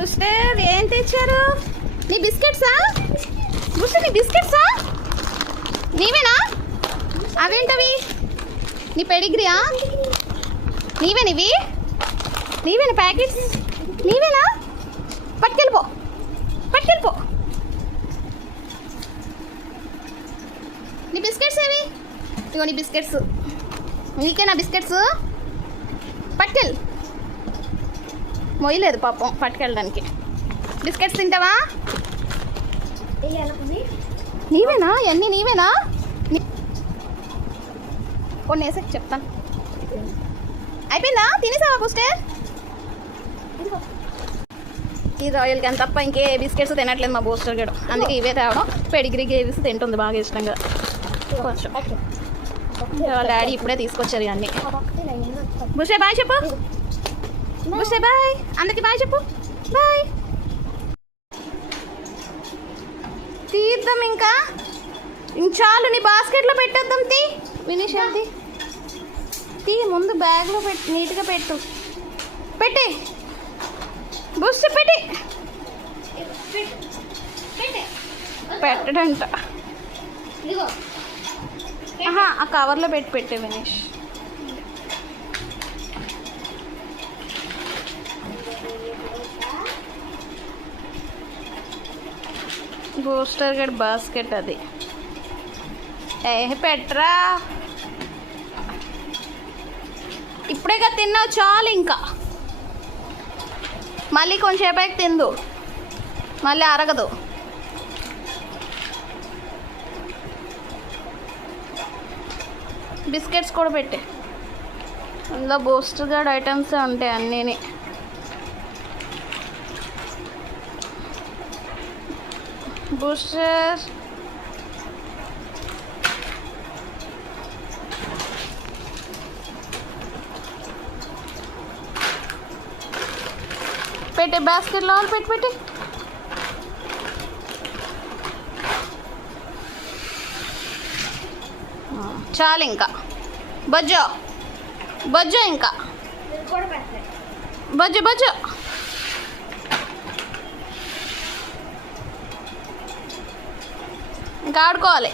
Sister ఏం తెచ్చారు? నీ బిస్కెట్సా? నీ బిస్కెట్సా? నీవేనా? అవేంటవి? నీ పెడిగ్రీయా? నీవేనివి? నీవేనా ప్యాకెట్స్? నీవేనా? పట్టుకెళ్ళిపో. నీ బిస్కెట్స్ ఏవి? ఇగో నీ బిస్కెట్స్. నీకేనా బిస్కెట్స్? పట్టుకెళ్ళి. మొయ్యలేదు పాపం పట్టుకెళ్ళడానికి. బిస్కెట్స్ తింటావా? నీవేనా? అన్నీ నీవేనా? కొన్ని వేసాక చెప్తాను. అయిపోయిందా? తినేసావా సిస్టర్? ఈ రాయల్ క్యాన్ తప్ప ఇంకే బిస్కెట్స్ తినట్లేదు మా బూస్టర్ గడు. అందుకే ఇవే తేవడం. పెడిగ్రీ గేవ్స్ తింటుంది బాగా ఇష్టంగా. కొంచెం వాళ్ళ డాడీ ఇప్పుడే తీసుకొచ్చారు ఇవన్నీ. బుషే బాయ్ చెప్పు. బుషే బాయ్. అందరికి బాయ్ చెప్పు. బాయ్. తీద్దాం ఇంకా చాలు. నీ బాస్కెట్లో పెట్టేద్దాం. వినిషాది తీ. ముందు బ్యాగ్లో పెట్టి నీట్గా పెట్టు. పెట్టి బుష్ పెట్టి పెట్టడంట. ఆ కవర్లో పెట్టే వినేష్. బూస్టర్ గడ్ బాస్కెట్ అది. పెట్టరా. ఇప్పుడేగా తిన్నావు చాలు. ఇంకా మళ్ళీ కొంచెంసేపటికి తిందు. మళ్ళీ అరగదు. బిస్కెట్స్ కూడా పెట్టే. అందులో బూస్టర్ గడ్ ఐటమ్సే ఉంటాయి అన్నీ. బూస్టర్ పెట్టే. బాస్కెట్లో పెట్టి. చాలు ఇంకా. బజ్జో ఇంకా. బజ్జో ఇంకా ఆడుకోవాలి.